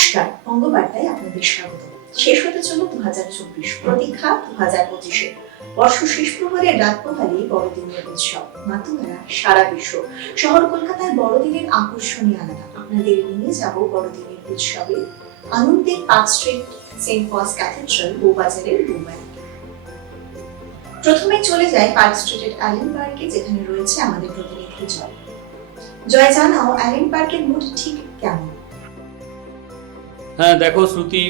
নমস্কার বঙ্গবার্তায় আপনাদের স্বাগত। শেষ হতে চলো দু হাজার চব্বিশ প্রতীক্ষা দু হাজার পঁচিশে। বর্ষ শেষ প্রহরের রাত পোহালে বড়দিনের উৎসব। মাতুয়ারা সারা বিশ্ব। শহর কলকাতায় বড়দিনের আকর্ষণই আলাদা। আপনাদের নিয়ে যাব বড়দিনের উৎসবে। আনন্দের Park Street, Saint Paul's Cathedral বউবাজারের Mumbai প্রথমে চলে যায় পার্ক স্ট্রিটের অ্যালেন পার্কে, যেখানে রয়েছে আমাদের প্রতিনিধি জয়। জয়, জানাও অ্যালেন পার্কের মুড ঠিক কেমন? হ্যাঁ দেখো শ্রুতি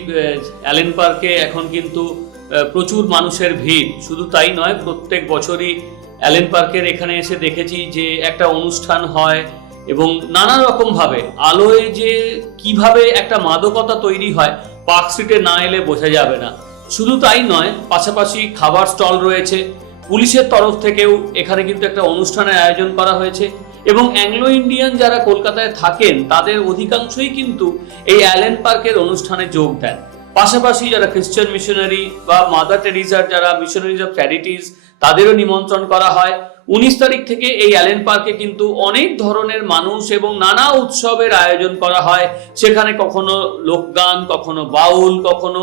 অ্যালেন পার্কে এখন কিন্তু প্রচুর মানুষের ভিড়। শুধু তাই নয়, প্রত্যেক বছরই অ্যালেন পার্কের এখানে এসে দেখেছি যে একটা অনুষ্ঠান হয় এবং নানা রকম ভাবে আলোয় যে কীভাবে একটা মাদকতা তৈরি হয়, পার্ক স্ট্রিটে না এলে বোঝা যাবে না। শুধু তাই নয়, পাশাপাশি খাবার স্টল রয়েছে পুলিশের তরফ থেকেও এখানে কিন্তু একটা অনুষ্ঠানের আয়োজন করা হয়েছে এবং অ্যাংলো ইন্ডিয়ান যারা কলকাতায় থাকেন, তাদের অধিকাংশই কিন্তু এই অ্যালেন পার্কের অনুষ্ঠানে যোগ দেন। পাশাপাশি যারা খ্রিস্টান মিশনারি বা মাদার টেরিজার, যারা মিশনারিজ অফ চ্যারিটিস তাদেরও নিমন্ত্রণ করা হয়। উনিশ তারিখ থেকে এই অ্যালেন পার্কে কিন্তু অনেক ধরনের মানুষ এবং নানা উৎসবের আয়োজন করা হয়। সেখানে কখনো লোকগান, কখনো বাউল, কখনো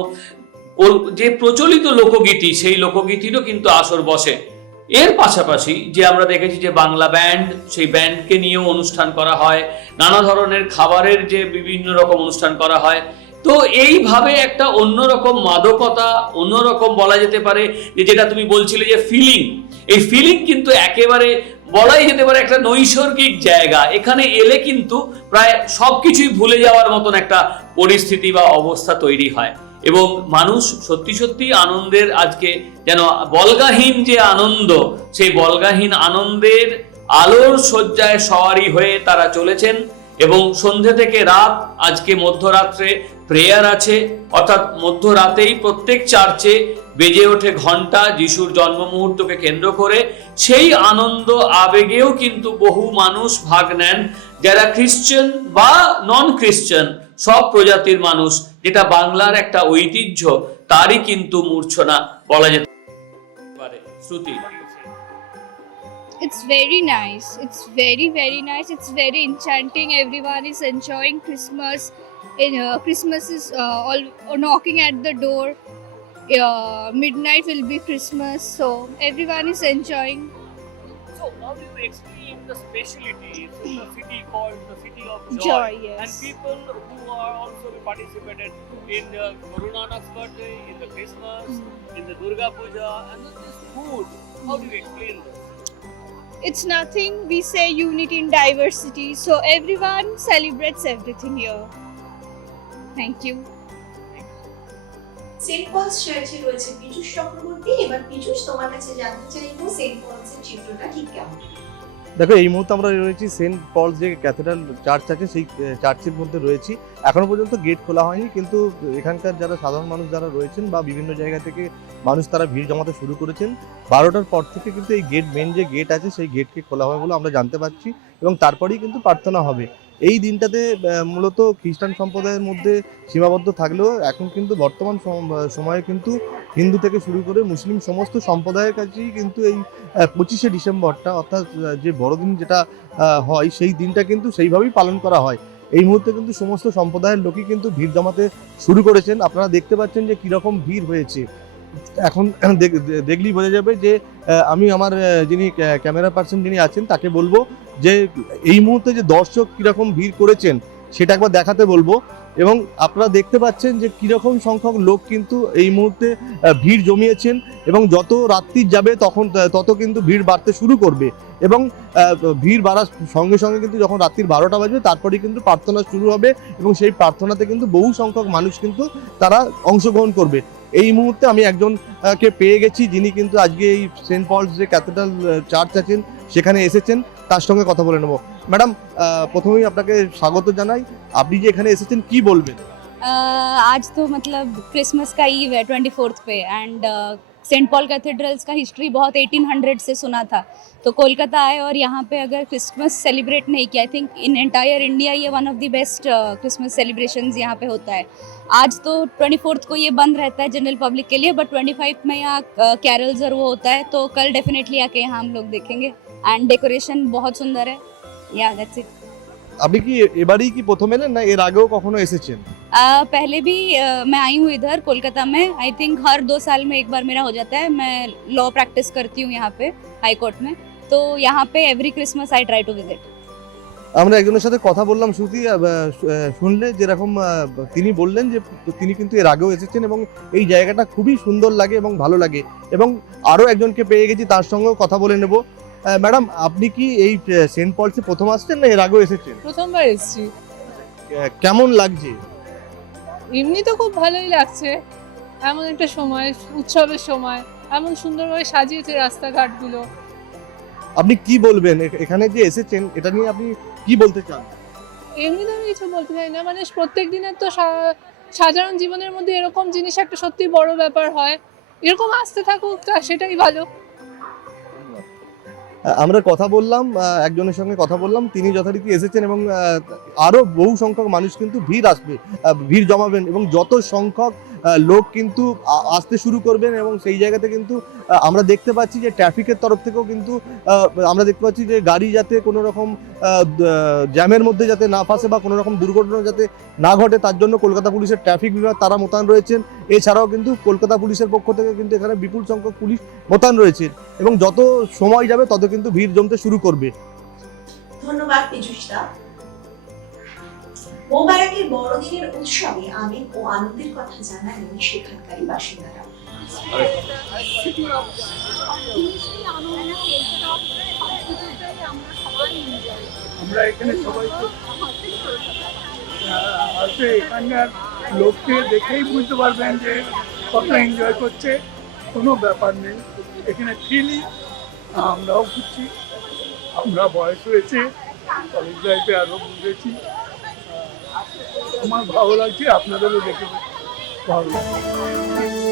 ওর- যে প্রচলিত লোকগীতি, সেই লোকগীতিরও কিন্তু আসর বসে। এর পাশাপাশি যে আমরা দেখেছি যে বাংলা ব্যান্ড সেই ব্যান্ডকে নিয়েও অনুষ্ঠান করা হয়, নানা ধরনের খাবারের যে বিভিন্ন রকম অনুষ্ঠান করা হয়। তো এইভাবে একটা অন্যরকম মাদকতা, অন্যরকম বলা যেতে পারে যে যেটা তুমি বলছিলে যে ফিলিং এই ফিলিং কিন্তু একেবারে বলাই যেতে পারে একটা নৈসর্গিক জায়গা। এখানে এলে কিন্তু প্রায় সবকিছুই ভুলে যাওয়ার মতন একটা পরিস্থিতি বা অবস্থা তৈরি হয়। এবং মানুষ সত্যি সত্যি আনন্দের আজকে যেন বলগাহীন যে আনন্দ, সেই বলগাহীন আনন্দের আলোর শয্যায় সওয়ারি হয়ে তারা চলেছেন এবং সন্ধে থেকে রাত, আজকে মধ্যরাত্রে প্রেয়ার আছে, অর্থাৎ মধ্যরাতেই প্রত্যেক চার্চে বেজে ওঠে ঘণ্টা যিশুর জন্ম মুহূর্তকে কেন্দ্র করে। সেই আনন্দ আবেগেও কিন্তু বহু মানুষ ভাগ নেন, যারা খ্রিশ্চান বা নন খ্রিশ্চান সব প্রজাতির মানুষ যেটা বাংলার একটা ঐতিহ্য তারই কিন্তু মূর্ছনা বলা যেতে পারে শ্রুতি It's very nice. It's very very nice. It's very enchanting. Everyone is enjoying Christmas. And, uh, Christmas is uh, all knocking at the door. Uh, midnight will be Christmas, so everyone is enjoying. So how do you explain the speciality in the hmm. city called the city of joy, Joy, yes. and people who are also participated in the Guru Nanak's birthday, in the Christmas, hmm. in the Durga Puja, and then this food. How do you explain this? It's nothing. We say unity in diversity, so everyone celebrates everything here. Thank you. Saint Paul's চার্চে রয়েছে পীযুষ চক্রবর্তী। এবার পীযুষ, তোমার কাছে জানতে চাইব Saint পলসের চিত্রটা ঠিক কেমন? দেখো, এই মুহূর্তে আমরা রয়েছি সেন্ট পলস যে ক্যাথেড্রাল চার্চ আছে, সেই চার্চের মধ্যে রয়েছি। এখনও পর্যন্ত গেট খোলা হয়নি, কিন্তু এখানকার যারা সাধারণ মানুষ যারা রয়েছেন বা বিভিন্ন জায়গা থেকে মানুষ তারা ভিড় জমাতে শুরু করেছেন, বারোটার পর থেকে কিন্তু এই গেট মেন যে গেট আছে, সেই গেটকে খোলা হবে বলে আমরা জানতে পারছি এবং তারপরেই কিন্তু প্রার্থনা হবে। এই দিনটাতে মূলত খ্রিস্টান সম্প্রদায়ের মধ্যে সীমাবদ্ধ থাকলেও এখন কিন্তু বর্তমান সম- সময়ে কিন্তু হিন্দু থেকে শুরু করে মুসলিম সমস্ত সম্প্রদায়ের কাছেই কিন্তু এই পঁচিশে ডিসেম্বরটা অর্থাৎ যে বড়দিন যেটা হয় সেই দিনটা কিন্তু সেইভাবেই পালন করা হয়। এই মুহূর্তে কিন্তু সমস্ত সম্প্রদায়ের লোকই কিন্তু ভিড় জমাতে শুরু করেছেন। আপনারা দেখতে পাচ্ছেন যে কীরকম ভিড় হয়েছে। এখন দেখ- দেখলেই বোঝা যাবে যে আমি আমার যিনি ক্যামেরা পার্সন যিনি আছেন, তাকে বলব যে, এই মুহূর্তে যে দর্শক কীরকম ভিড় করেছেন, সেটা একবার দেখাতে বলব। এবং আপনারা দেখতে পাচ্ছেন যে, কীরকম সংখ্যক লোক কিন্তু এই মুহূর্তে ভিড় জমিয়েছেন এবং যত রাত্রি যাবে তখন তত কিন্তু ভিড় বাড়তে শুরু করবে। এবং ভিড় বাড়ার সঙ্গে সঙ্গে কিন্তু যখন রাত্রির বারোটা বাজবে, তারপরেই কিন্তু প্রার্থনা শুরু হবে এবং সেই প্রার্থনাতে কিন্তু বহু সংখ্যক মানুষ কিন্তু তারা অংশগ্রহণ করবে। এই মুহূর্তে আমি একজন আহ, কে পেয়ে গেছি যিনি কিন্তু আজকে এই সেন্ট পলস যে ক্যাথেড্রাল চার্চ আছেন সেখানে এসেছেন তার সঙ্গে কথা বলে নেবো ম্যাডাম প্রথমেই আপনাকে স্বাগত জানাই আপনি যে এখানে এসেছেন কি বলবেন Uh, आज तो मतलब क्रिसमस का ईव है ट्वेंटी फोर्थ पे एंड सेंट पॉल कैथेड्रल्स का हिस्ट्री बहुत 1800 से सुना था तो कोलकाता आए और यहाँ पे अगर क्रिसमस सेलिब्रेट नहीं किया I think in entire India ये one of the best Christmas celebrations यहाँ पे होता है आज तो ट्वेंटी फोर्थ को ये बंद रहता है जनरल पब्लिक के लिए बट ट्वेंटी फाइव में यहाँ कैरल्स और वो होता है तो कल डेफिनेटली आके यहाँ हम लोग देखेंगे एंड डेकोरेशन बहुत सुंदर है या दैट्स इट আপনি কি এবারেই কি প্রথম এলেন না এর আগেও কখনো এসেছেন आ, पहले भी आ, मैं आई हूँ इधर कोलकाता में आई थिंक हर दो साल में एक बार मेरा हो जाता है मैं लॉ प्रैक्टिस करती हूँ यहाँ पे हाई कोर्ट में तो यहाँ पे every Christmas I try to visit আমরা একজনের সাথে কথা বললাম শ্রুতি আহ, আহ, শুনলে যেরকম আহ, তিনি বললেন যে তিনি কিন্তু এর আগেও এসেছেন এবং এই জায়গাটা খুবই সুন্দর লাগে এবং ভালো লাগে এবং আরও একজনকে পেয়ে গেছি তার সঙ্গেও কথা বলে নেব আহ, ম্যাডাম আপনি কি এই আহ, সেন্ট পলসে প্রথম আসছেন না এর আগেও এসেছেন প্রথমবার এসেছি আহ, কেমন লাগছে এমনি তো খুব ভালোই লাগছে। এমন একটা সময় উৎসবের সময় এমন সুন্দরভাবে সাজিয়েছে রাস্তাঘাটগুলো। আপনি কি বলবেন? এখানে যে এসেছেন এটা নিয়ে আপনি কি বলতে চান? এমনি তো আমি কিছু বলতে চাই না। মানে প্রত্যেক দিনের তো সাধারণ জীবনের মধ্যে এরকম জিনিস একটা সত্যি বড় ব্যাপার হয়। এরকম আসতে থাকুক তা সেটাই ভালো। আমরা কথা বললাম একজনের সঙ্গে কথা বললাম, তিনি যথারীতি এসেছেন এবং আরও বহু সংখ্যক মানুষ কিন্তু ভিড় আসবে ভিড় জমাবেন এবং যত সংখ্যক লোক কিন্তু আসতে শুরু করবেন এবং সেই জায়গাতে কিন্তু আমরা দেখতে পাচ্ছি যে ট্রাফিকের তরফ থেকেও কিন্তু আমরা দেখতে পাচ্ছি যে গাড়ি যাতে কোনো রকম জ্যামের মধ্যে যাতে না ফাঁসে বা কোনো রকম দুর্ঘটনা যাতে না ঘটে, তার জন্য কলকাতা পুলিশের ট্রাফিক বিভাগ তারা মোতায়েন রয়েছেন। এছাড়াও কিন্তু কলকাতা পুলিশের পক্ষ থেকে কিন্তু এখানে বিপুল সংখ্যক পুলিশ মোতায়েন রয়েছে এবং যত সময় যাবে তত কিন্তু ভিড় জমতে শুরু করবে। ধন্যবাদ, পীযুষদা। মোবারকের বড়দিনের উৎসবে আবেগ ও আনন্দের কথা জানালেন সেখানকারই বাসিন্দারা। লোককে দেখেই বুঝতে পারবেন যে কত এনজয় করছে, কোনো ব্যাপার নেই। এখানে ফিলি আমরাও ঘুরছি, আমরা বয়স হয়েছে কলেজ লাইফে আরও বুঝেছি আমার ভালো লাগছে আপনাদেরও দেখে ভালো লাগছে।